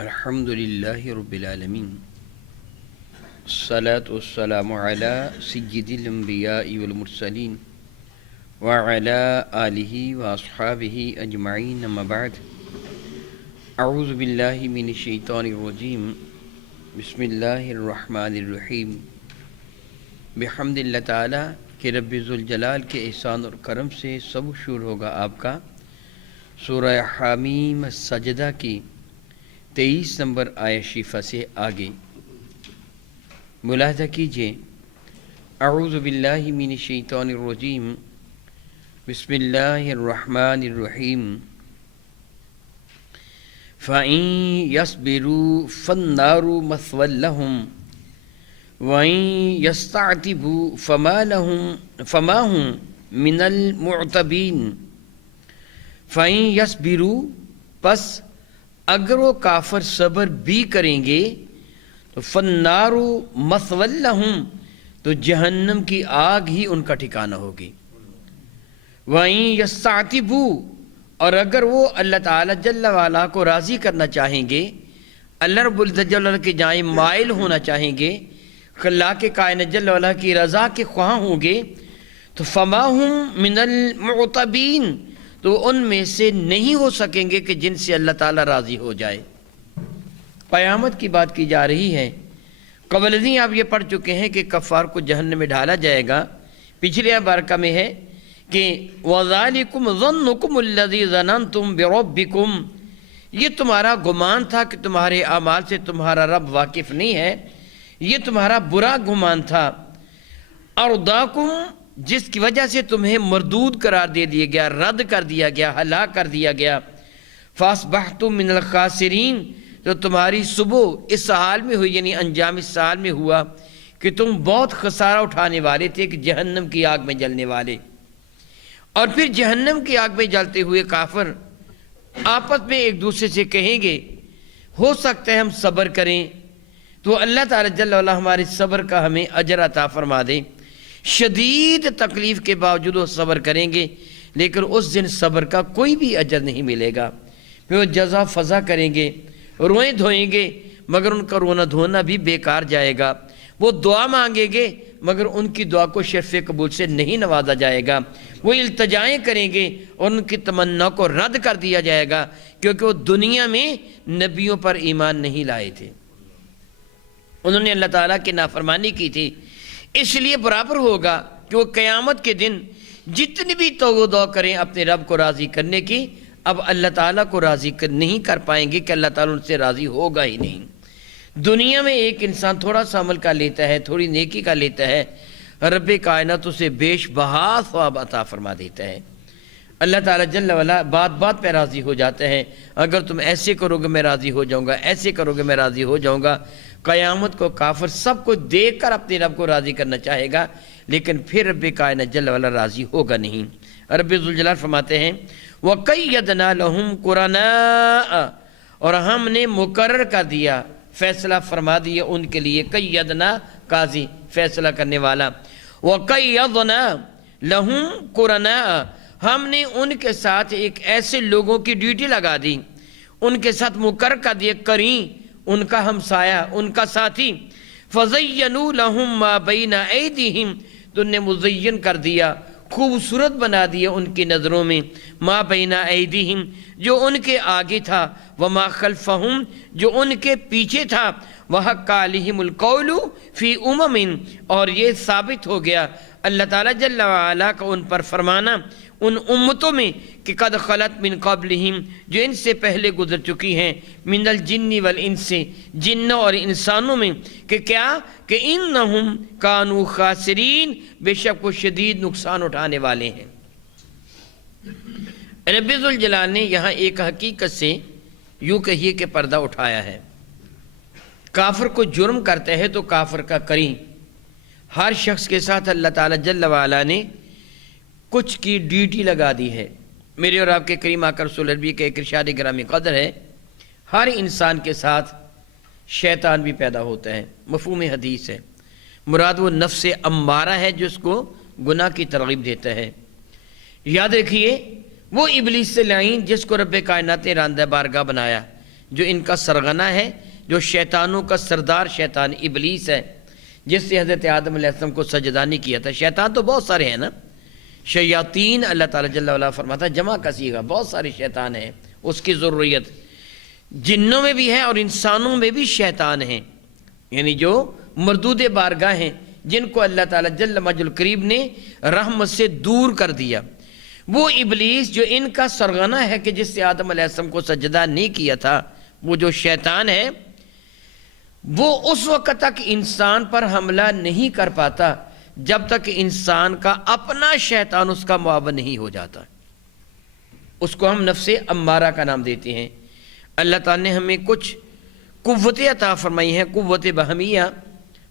الحمدللہ رب العالمین الصلاة والسلام علی سید الانبیاء والمرسلین وعلی آلہ واصحابہ اجمعین اما بعد اعوذ باللہ من الشیطان الرجیم بسم اللہ الرحمن الرحیم بحمد اللہ تعالیٰ کہ رب ذوالجلال کے احسان اور کرم سے سب شروع ہوگا آپ کا سورہ حامیم سجدہ کی 23 نمبر آیت شریفہ سے آگے ملاحظہ کیجئے۔ اعوذ باللہ من الشیطان الرجیم بسم اللہ الرحمن الرحیم فَإِن يَصْبِرُوا فَالنَّارُ مَثْوًى لَهُمْ وَإِن يَسْتَعْتِبُوا فَمَا هُمْ مِنَ الْمُعْتَبِينَ۔ فَإِن يَصْبِرُوا پس اگر وہ کافر صبر بھی کریں گے تو فَالنَّارُ مَثْوًى لَهُمْ تو جہنم کی آگ ہی ان کا ٹھکانہ ہوگی۔ وَإِن يَسْتَعْتِبُوا اور اگر وہ اللہ تعالیٰ جل وعلا کو راضی کرنا چاہیں گے، اللہ رب العزت جل وعلا کی جانب مائل ہونا چاہیں گے، خلاق کائنات جل وعلا کی رضا کے خواہاں ہوں گے تو فَمَا هُمْ مِنَ الْمُعْتَبِينَ تو ان میں سے نہیں ہو سکیں گے کہ جن سے اللہ تعالیٰ راضی ہو جائے۔ قیامت کی بات کی جا رہی ہے۔ قبل ازیں آپ یہ پڑھ چکے ہیں کہ کفار کو جہنم میں ڈالا جائے گا۔ پچھلے بارکہ میں ہے کہ وَذَلِكُمْ ظَنُّكُمُ الَّذِي ظَنَنْتُمْ بِرَبِّكُمْ یہ تمہارا گمان تھا کہ تمہارے اعمال سے تمہارا رب واقف نہیں ہے، یہ تمہارا برا گمان تھا۔ أَرْضَاكُمْ جس کی وجہ سے تمہیں مردود قرار دے دیا گیا، رد کر دیا گیا، ہلاک کر دیا گیا۔ فَأَصْبَحْتُم مِّنَ الْخَاسِرِينَ تو تمہاری صبح اس حال میں ہوئی، یعنی انجام اس حال میں ہوا کہ تم بہت خسارہ اٹھانے والے تھے کہ جہنم کی آگ میں جلنے والے۔ اور پھر جہنم کی آگ میں جلتے ہوئے کافر آپس میں ایک دوسرے سے کہیں گے ہو سکتا ہے ہم صبر کریں تو اللہ تعالیٰ جل وعلا ہمارے صبر کا ہمیں اجر عطا فرما دے۔ شدید تکلیف کے باوجود وہ صبر کریں گے لیکن اس دن صبر کا کوئی بھی اجر نہیں ملے گا۔ پھر وہ جزا فضا کریں گے، روئیں دھوئیں گے مگر ان کا رونا دھونا بھی بیکار جائے گا۔ وہ دعا مانگیں گے مگر ان کی دعا کو شرف قبول سے نہیں نوازا جائے گا۔ وہ التجائیں کریں گے اور ان کی تمنا کو رد کر دیا جائے گا کیونکہ وہ دنیا میں نبیوں پر ایمان نہیں لائے تھے، انہوں نے اللہ تعالیٰ کی نافرمانی کی تھی۔ اس لیے برابر ہوگا کہ وہ قیامت کے دن جتنی بھی دعا کریں اپنے رب کو راضی کرنے کی، اب اللہ تعالیٰ کو راضی نہیں کر پائیں گے کہ اللہ تعالیٰ ان سے راضی ہوگا ہی نہیں۔ دنیا میں ایک انسان تھوڑا سا عمل کا لیتا ہے، تھوڑی نیکی کا لیتا ہے، رب کائنات اسے بیش بہا ثواب عطا فرما دیتا ہے۔ اللہ تعالیٰ جل وعلا بات بات پہ راضی ہو جاتا ہے، اگر تم ایسے کرو گے میں راضی ہو جاؤں گا، ایسے کرو گے میں راضی ہو جاؤں گا۔ قیامت کو کافر سب کو دیکھ کر اپنے رب کو راضی کرنا چاہے گا لیکن پھر رب کائنات جل وعلا راضی ہوگا نہیں۔ رب ذوالجلال فرماتے ہیں وَقَيَّدْنَا لَهُمْ قُرَنَاءَ اور ہم نے مقرر کر دیا، فیصلہ فرما دیا ان کے لیے، قیدنا قاضی فیصلہ کرنے والا، وَقَيَّدْنَا لَهُمْ قُرَنَاءَ ہم نے ان کے ساتھ ایک ایسے لوگوں کی ڈیوٹی لگا دی، ان کے ساتھ مقرر کر دیا قرین، ان کا ہمسایہ، ان کا ساتھی۔ فَزَيَّنُوا لَهُم مَّا بَيْنَ أَيْدِيهِمْ تو نے مزین کر دیا، خوبصورت بنا دیا ان کی نظروں میں، ما بین ایدیہم جو ان کے آگے تھا، وما خلفہم جو ان کے پیچھے تھا، وحق علیہم القول فی امم اور یہ ثابت ہو گیا اللہ تعالیٰ جل وعلا کا ان پر فرمانا ان امتوں میں کہ قد خلت من قبلہم جو ان سے پہلے گزر چکی ہیں، من الجن والانس جنوں اور انسانوں میں، کہ کیا کہ انہم کانوا خاسرین بے شک وہ شدید نقصان اٹھانے والے ہیں۔ رب ذوالجلال نے یہاں ایک حقیقت سے یوں کہیے کہ پردہ اٹھایا ہے۔ کافر کو جرم کرتا ہے تو کافر کا کریں، ہر شخص کے ساتھ اللہ تعالیٰ جل وعلا نے کچھ کی ڈیوٹی لگا دی ہے۔ میرے اور آپ کے کریم آقا رسول عربی کا ایک ارشاد گرامی قدر ہے، ہر انسان کے ساتھ شیطان بھی پیدا ہوتا ہے، مفہوم حدیث ہے، مراد وہ نفس امارہ ہے جو اس کو گناہ کی ترغیب دیتا ہے۔ یاد رکھیے وہ ابلیس سے لعین جس کو رب کائنات نے راندہ بارگاہ بنایا، جو ان کا سرغنہ ہے، جو شیطانوں کا سردار شیطان ابلیس ہے، جس سے حضرت آدم علیہ السلام کو سجدہ نہیں کیا تھا۔ شیطان تو بہت سارے ہیں نا، شیاطین اللہ تعالیٰ جل وعلا فرماتا ہے جمع کا صیغہ، بہت سارے شیطان ہیں، اس کی ضروریت جنوں میں بھی ہے اور انسانوں میں بھی شیطان ہیں، یعنی جو مردود بارگاہ ہیں، جن کو اللہ تعالیٰ جل مجد الکریم نے رحمت سے دور کر دیا۔ وہ ابلیس جو ان کا سرغنہ ہے کہ جس سے آدم علیہ السلام کو سجدہ نہیں کیا تھا، وہ جو شیطان ہے وہ اس وقت تک انسان پر حملہ نہیں کر پاتا جب تک انسان کا اپنا شیطان اس کا معاون نہیں ہو جاتا۔ اس کو ہم نفس امارہ کا نام دیتے ہیں۔ اللہ تعالیٰ نے ہمیں کچھ قوتیں عطا فرمائی ہیں، قوت بہمیہ،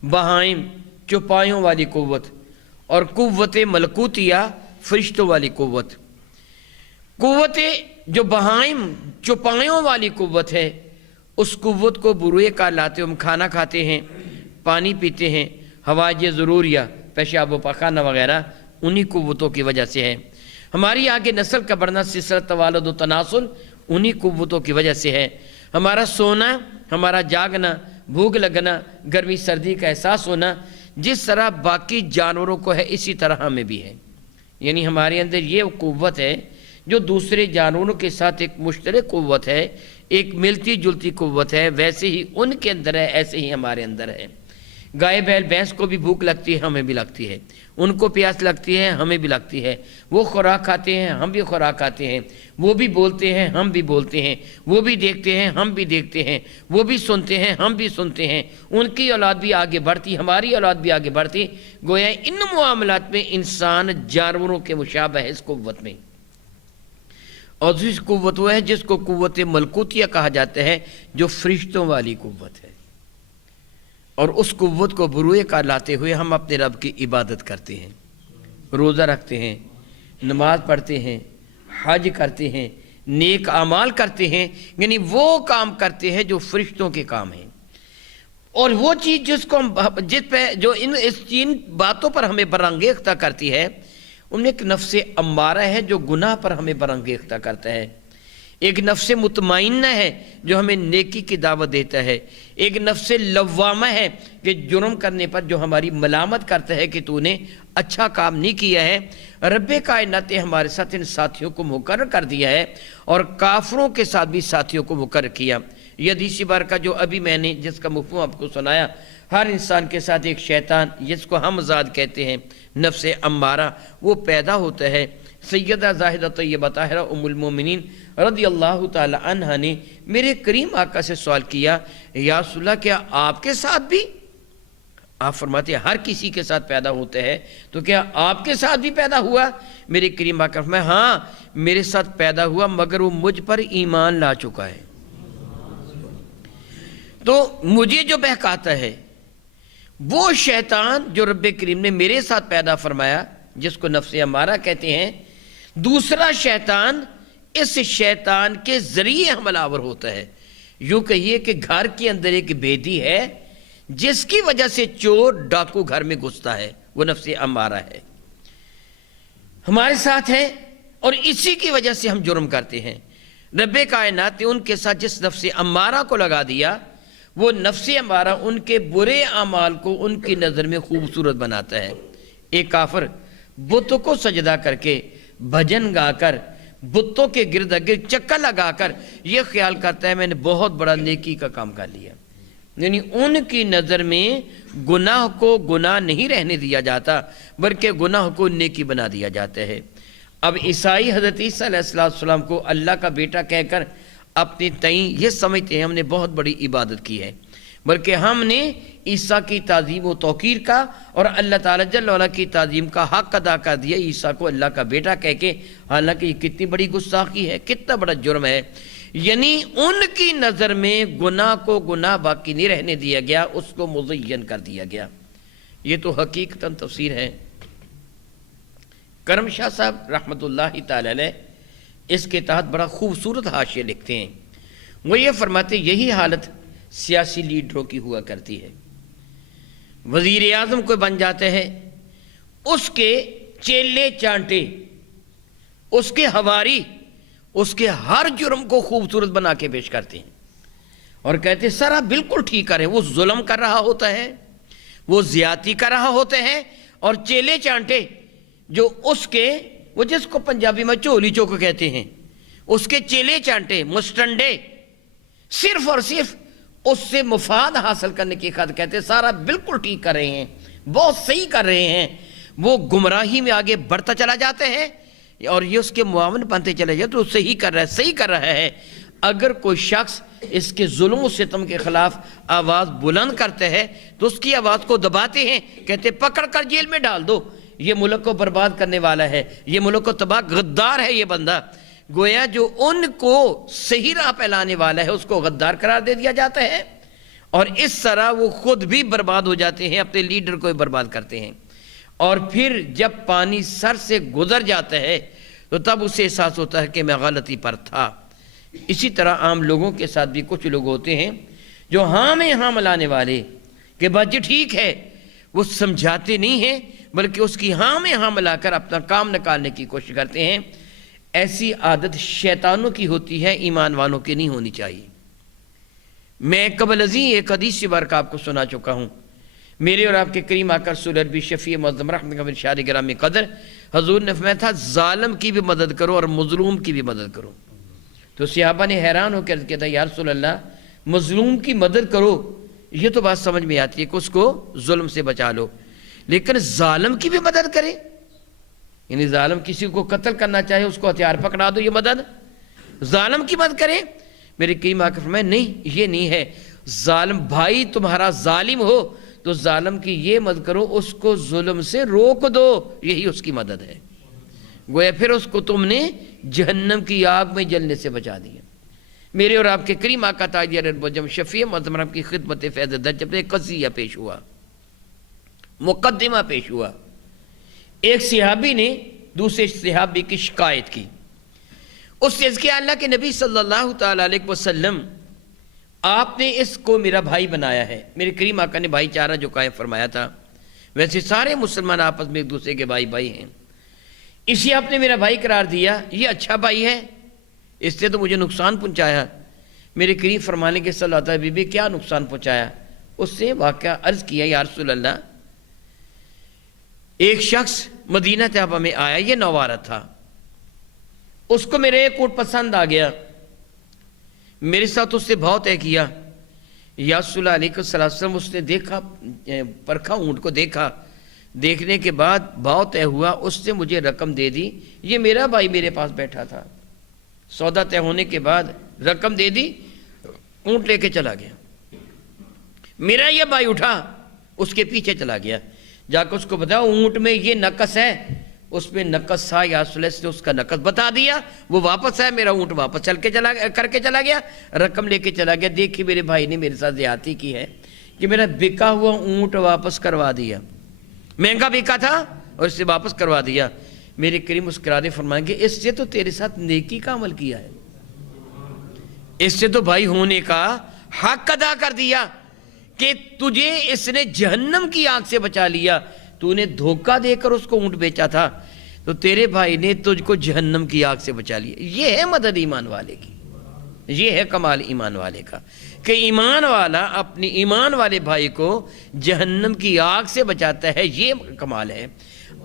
بہائم چوپایوں والی قوت، اور قوت ملکوتیہ فرشتوں والی قوت۔ قوت جو بہائم چوپایوں والی قوت ہے، اس قوت کو بروئے کار لاتے ہم کھانا کھاتے ہیں، پانی پیتے ہیں، حوائج ضروریہ پیشاب و پاخانہ وغیرہ انہی قوتوں کی وجہ سے ہے۔ ہماری آگے نسل کا بڑھنا، سلسلہ توالد و تناسل انہی قوتوں کی وجہ سے ہے۔ ہمارا سونا، ہمارا جاگنا، بھوک لگنا، گرمی سردی کا احساس ہونا جس طرح باقی جانوروں کو ہے اسی طرح ہمیں بھی ہے، یعنی ہمارے اندر یہ قوت ہے جو دوسرے جانوروں کے ساتھ ایک مشترک قوت ہے، ایک ملتی جلتی قوت ہے، ویسے ہی ان کے اندر ہے ایسے ہی ہمارے اندر ہے۔ گائے بیل بھینس کو بھی بھوک لگتی ہے، ہمیں بھی لگتی ہے، ان کو پیاس لگتی ہے، ہمیں بھی لگتی ہے، وہ خوراک کھاتے ہیں، ہم بھی خوراک کھاتے ہیں، وہ بھی بولتے ہیں، ہم بھی بولتے ہیں، وہ بھی دیکھتے ہیں، ہم بھی دیکھتے ہیں، وہ بھی سنتے ہیں، ہم بھی سنتے ہیں، ان کی اولاد بھی آگے بڑھتی، ہماری اولاد بھی آگے بڑھتی۔ گویا ان معاملات میں انسان جانوروں کے مشابہ ہے اس قوت میں۔ اور دوسری قوت وہ ہے جس کو قوت ملکوتیہ کہا جاتا ہے، جو فرشتوں والی قوت ہے، اور اس قوت کو بروئے کار لاتے ہوئے ہم اپنے رب کی عبادت کرتے ہیں، روزہ رکھتے ہیں، نماز پڑھتے ہیں، حج کرتے ہیں، نیک اعمال کرتے ہیں، یعنی وہ کام کرتے ہیں جو فرشتوں کے کام ہیں۔ اور وہ چیز جس پہ جو اس تین باتوں پر ہمیں برانگیختہ کرتی ہے، ان میں ایک نفس امارہ ہے جو گناہ پر ہمیں برانگیختہ کرتا ہے، ایک نفس مطمئنہ ہے جو ہمیں نیکی کی دعوت دیتا ہے، ایک نفس لوامہ ہے کہ جرم کرنے پر جو ہماری ملامت کرتا ہے کہ تو نے اچھا کام نہیں کیا ہے۔ رب کائنات نے ہمارے ساتھ ان ساتھیوں کو مقرر کر دیا ہے اور کافروں کے ساتھ بھی ساتھیوں کو مقرر کیا۔ یہ حدیث بار کا جو ابھی میں نے جس کا مفہوم آپ کو سنایا، ہر انسان کے ساتھ ایک شیطان جس کو ہم ذات کہتے ہیں، نفس امارہ، وہ پیدا ہوتا ہے۔ سیدہ زاہدہ طیبہ طاہرہ ام المومنین رضی اللہ تعالی عنہ نے میرے کریم آقا سے سوال کیا، یا رسول اللہ کیا آپ کے ساتھ بھی؟ آپ فرماتے ہیں ہر کسی کے ساتھ پیدا ہوتا ہے، تو کیا آپ کے ساتھ بھی پیدا ہوا؟ میرے کریم آقا فرمایا ہاں میرے ساتھ پیدا ہوا، مگر وہ مجھ پر ایمان لا چکا ہے۔ تو مجھے جو بہکاتا ہے وہ شیطان جو رب کریم نے میرے ساتھ پیدا فرمایا، جس کو نفس امارہ کہتے ہیں، دوسرا شیطان اس شیطان کے ذریعے حملہ آور ہوتا ہے۔ یوں کہیے کہ گھر کے اندر ایک بیدی ہے جس کی وجہ سے چور ڈاکو گھر میں گھستا ہے، وہ نفس امارہ ہے، ہمارے ساتھ ہے، اور اسی کی وجہ سے ہم جرم کرتے ہیں۔ رب کائنات نے ان کے ساتھ جس نفس امارہ کو لگا دیا، وہ نفس امارہ ان کے برے اعمال کو ان کی نظر میں خوبصورت بناتا ہے۔ ایک کافر بتوں کو سجدہ کر کے، بھجن گا کر، بتوں کے گرد گرد چکر لگا کر یہ خیال کرتا ہے میں نے بہت بڑا نیکی کا کام کر لیا، یعنی ان کی نظر میں گناہ کو گناہ نہیں رہنے دیا جاتا بلکہ گناہ کو نیکی بنا دیا جاتا ہے۔ اب عیسائی حضرت عیسیٰ علیہ السلام کو اللہ کا بیٹا کہہ کر اپنی تئیں یہ سمجھتے ہیں ہم نے بہت بڑی عبادت کی ہے، بلکہ ہم نے عیسیٰ کی تعظیم و توقیر کا اور اللہ تعالیٰ جل وعلا کی تعظیم کا حق ادا کر دیا عیسیٰ کو اللہ کا بیٹا کہہ کے، حالانکہ یہ کتنی بڑی گستاخی ہے، کتنا بڑا جرم ہے۔ یعنی ان کی نظر میں گناہ کو گناہ باقی نہیں رہنے دیا گیا، اس کو مزین کر دیا گیا۔ یہ تو حقیقتاً تفسیر ہے۔ کرم شاہ صاحب رحمۃ اللہ تعالی علیہ اس کے تحت بڑا خوبصورت حاشیہ لکھتے ہیں، وہ یہ فرماتے یہی حالت سیاسی لیڈروں کی ہوا کرتی ہے۔ وزیر اعظم کوئی بن جاتے ہیں، اس کے چیلے چانٹے، اس کے ہواری، اس کے ہر جرم کو خوبصورت بنا کے پیش کرتے ہیں۔ اور کہتے سر آپ بالکل ٹھیک کر رہے ہیں. وہ ظلم کر رہا ہوتا ہے, وہ زیادتی کر رہا ہوتے ہیں, اور چیلے چانٹے جو اس کے, وہ جس کو پنجابی میں چولی چوک کہتے ہیں, اس کے چیلے چانٹے مسٹنڈے صرف اور صرف اس سے مفاد حاصل کرنے کی خاطر کہتے ہیں سارا بالکل ٹھیک کر رہے ہیں, بہت صحیح کر رہے ہیں. وہ گمراہی میں آگے بڑھتا چلا جاتے ہیں اور یہ اس کے معاون بنتے چلے جاتے, تو صحیح کر رہا ہے, صحیح کر رہا ہے. اگر کوئی شخص اس کے ظلم و ستم کے خلاف آواز بلند کرتے ہیں تو اس کی آواز کو دباتے ہیں, کہتے پکڑ کر جیل میں ڈال دو, یہ ملک کو برباد کرنے والا ہے, یہ ملک کو تباہ, غدار ہے یہ بندہ. گویا جو ان کو صحیح راہ پہ لانے والا ہے اس کو غدار قرار دے دیا جاتا ہے, اور اس طرح وہ خود بھی برباد ہو جاتے ہیں, اپنے لیڈر کو بھی برباد کرتے ہیں. اور پھر جب پانی سر سے گزر جاتا ہے تو تب اسے احساس ہوتا ہے کہ میں غلطی پر تھا. اسی طرح عام لوگوں کے ساتھ بھی کچھ لوگ ہوتے ہیں جو ہاں میں ہاں ملانے والے کہ بات جی ٹھیک ہے, وہ سمجھاتے نہیں ہیں بلکہ اس کی ہاں میں ہاں ملا کر اپنا کام نکالنے کی کوشش کرتے ہیں. ایسی عادت شیطانوں کی ہوتی ہے, ایمان والوں کی نہیں ہونی چاہیے. میں قبل ازیں ایک حدیث سے بار کا آپ کو سنا چکا ہوں. میرے اور آپ کے کریم آقا رسول عربی شفیع معظم رحمت کا شاعر گرامی قدر حضور نے فرمایا تھا ظالم کی بھی مدد کرو اور مظلوم کی بھی مدد کرو. تو صحابہ نے حیران ہو کر کہا تھا یا رسول اللہ مظلوم کی مدد کرو, یہ تو بات سمجھ میں آتی ہے کہ اس کو ظلم سے بچا لو, لیکن ظالم کی بھی مدد کرے, یعنی ظالم کسی کو قتل کرنا چاہے اس کو ہتھیار پکڑا دو, یہ مدد ظالم کی مدد کرے. میرے کریم آقا فرمایا نہیں, یہ نہیں ہے. ظالم بھائی تمہارا ظالم ہو تو ظالم کی یہ مدد کرو, اس کو ظلم سے روک دو, یہی اس کی مدد ہے. گویا پھر اس کو تم نے جہنم کی آگ میں جلنے سے بچا دیا. میرے اور آپ کے کریم آقا تاجر البجم شفیع معظم کی خدمت فیض درج پہ قضیہ پیش ہوا, مقدمہ پیش ہوا. ایک صحابی نے دوسرے صحابی کی شکایت کی. اس سے کہ اللہ کے نبی صلی اللہ تعالیٰ علیہ وسلم آپ نے اس کو میرا بھائی بنایا ہے. میرے کریم آقا نے بھائی چارہ جو قائم فرمایا تھا, ویسے سارے مسلمان آپس میں ایک دوسرے کے بھائی بھائی ہیں, اسی آپ نے میرا بھائی قرار دیا, یہ اچھا بھائی ہے, اس سے تو مجھے نقصان پہنچایا. میرے کریم فرمانے کے صلی اللہ علیہ وسلم بی بی کیا نقصان پہنچایا؟ اس سے واقعہ عرض کیا یا رسول اللہ ایک شخص مدینہ طیبہ میں آیا, یہ نوارہ تھا, اس کو میرے ایک اونٹ پسند آ گیا, میرے ساتھ اس نے بھاؤ طے کیا. یا رسول اللہ علیہ وسلم اس نے دیکھا, پرکھا اونٹ کو دیکھا, دیکھنے کے بعد بھاؤ طے ہوا, اس نے مجھے رقم دے دی. یہ میرا بھائی میرے پاس بیٹھا تھا, سودا طے ہونے کے بعد رقم دے دی, اونٹ لے کے چلا گیا. میرا یہ بھائی اٹھا اس کے پیچھے چلا گیا, جا کے اس کو بتایا اونٹ میں یہ نقص ہے, اس میں نقص تھا, یا رسول اللہ نے اس کا نقص بتا دیا, وہ واپس آیا, میرا اونٹ واپس چل کے کر کے چلا گیا, رقم لے کے چلا گیا. دیکھیے میرے بھائی نے میرے ساتھ زیادتی کی ہے کہ میرا بکا ہوا اونٹ واپس کروا دیا, مہنگا بکا تھا اور اس سے واپس کروا دیا. میرے کریم مسکراتے فرمائیں گے اس سے تو تیرے ساتھ نیکی کا عمل کیا ہے, اس سے تو بھائی ہونے کا حق ادا کر دیا کہ تجھے اس نے جہنم کی آگ سے بچا لیا. تو نے دھوکہ دے کر اس کو اونٹ بیچا تھا تو تیرے بھائی نے تجھ کو جہنم کی آگ سے بچا لیا. یہ ہے مدد ایمان والے کی, یہ ہے کمال ایمان والے کا کہ ایمان والا اپنے ایمان والے بھائی کو جہنم کی آگ سے بچاتا ہے, یہ کمال ہے.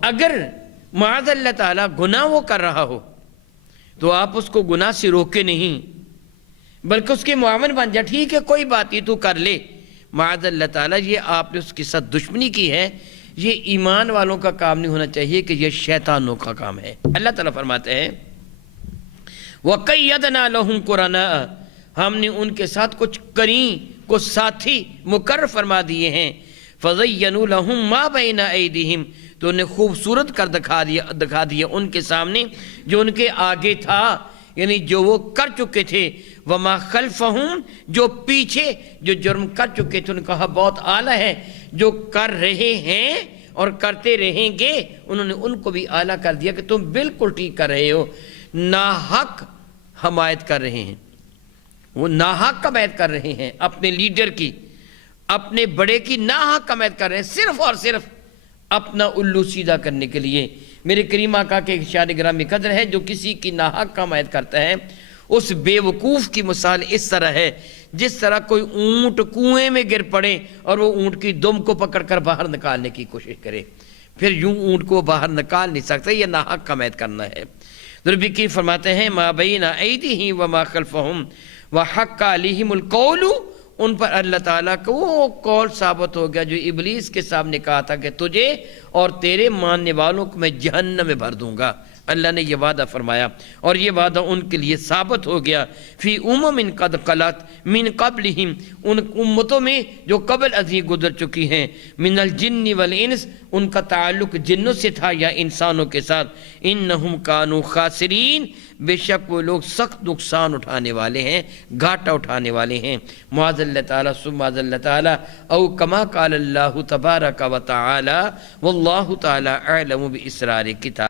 اگر معاذ اللہ تعالیٰ گناہ وہ کر رہا ہو تو آپ اس کو گناہ سے روکے نہیں بلکہ اس کے معاون بن جا, ٹھیک ہے کوئی بات نہیں تو کر لے. معاذ اللہ تعالیٰ یہ آپ نے اس کے ساتھ دشمنی کی ہے, یہ ایمان والوں کا کام نہیں ہونا چاہیے کہ یہ شیطانوں کا کام ہے. اللہ تعالیٰ فرماتے ہیں وَقَيَّدْنَا لَهُمْ قُرَنَاءَ, ہم نے ان کے ساتھ کچھ کریں کو ساتھی مقرر فرما دیے ہیں. فَزَيَّنُوا لَهُمْ مَا بَيْنَ أَيْدِيهِمْ, تو انہیں خوبصورت کر دکھا دیا ان کے سامنے جو ان کے آگے تھا, یعنی جو وہ کر چکے تھے. وما خلفہم, جو پیچھے جو جرم کر چکے تھے ان کہا بہت اعلیٰ ہے, جو کر رہے ہیں اور کرتے رہیں گے انہوں نے ان کو بھی اعلیٰ کر دیا کہ تم بالکل ٹھیک کر رہے ہو. ناحق حمایت کر رہے ہیں, وہ ناحق حمایت کر رہے ہیں اپنے لیڈر کی, اپنے بڑے کی ناحق حمایت کر رہے ہیں صرف اور صرف اپنا الو سیدھا کرنے کے لیے. میرے کریم آقا کے ارشاد گرامی قدر ہے جو کسی کی ناحق حمایت کرتا ہے اس بے وقوف کی مثال اس طرح ہے جس طرح کوئی اونٹ کنویں میں گر پڑے اور وہ اونٹ کی دم کو پکڑ کر باہر نکالنے کی کوشش کرے، پھر یوں اونٹ کو باہر نکال نہیں سکتا، یہ ناحق کمید کرنا ہے۔ ربی کی فرماتے ہیں ما بین ایدیہم وما خلفہم وحق علیہم القول، ان پر اللہ تعالیٰ کو وہ قول ثابت ہو گیا جو ابلیس کے سامنے کہا تھا کہ تجھے اور تیرے ماننے والوں کو میں جہنم میں بھر دوں گا۔ اللہ نے یہ وعدہ فرمایا اور یہ وعدہ ان کے لیے ثابت ہو گیا۔ فی امم قد خلت من قبلہم، ان امتوں میں جو قبل ازیں گزر چکی ہیں، من الجن والانس، ان کا تعلق جنوں سے تھا یا انسانوں کے ساتھ، انہم کانوا خاسرین، بے شک وہ لوگ سخت نقصان اٹھانے والے ہیں، گھاٹا اٹھانے والے ہیں۔ معاذ اللہ تعالیٰ ثم معاذ اللہ تعالیٰ، او کما قال اللہ تبارک و تعالی، واللہ تعالی اعلم باسرار کتاب۔